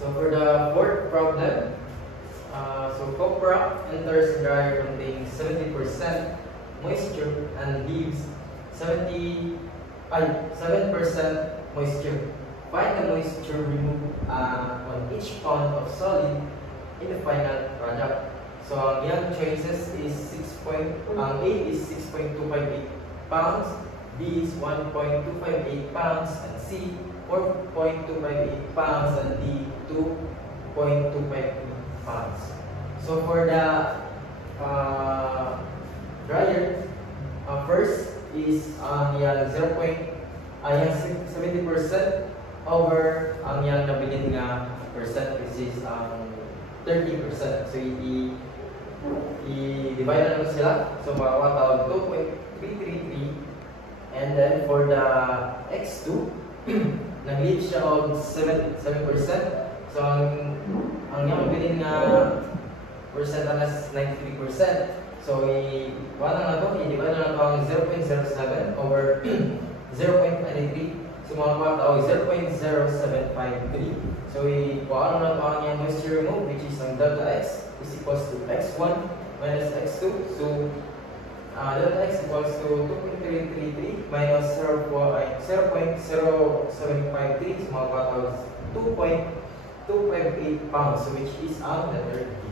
So for the fourth problem, so copra enters dryer containing 70% moisture and leaves 7% moisture. Find the moisture removed on each pound of solid in the final product. So ang iyang choices is A is 6.258 pounds, B is 1.258 pounds, and C 4.258 pounds, and D 2.258 pounds. So for the dryer, first is ang iyang 70% over ang iyang nabilin nga percent, which is 30%. So i-divide na lang sila. So makakatawag 2.333. And then for the x2, nag-leave siya of 7%. So ang iyang nabilin nga percent na 93%. So i-divide na lang ang 0.07 over 0.93. So makakatawag 0.0753. So i-kuha na lang ang iyang moisture remove, which is ang delta x is equals to x1 minus x2. So delta x equals to 2.333 minus 0.0753. So makakatawag 2.258 pounds, so which is ang letter D.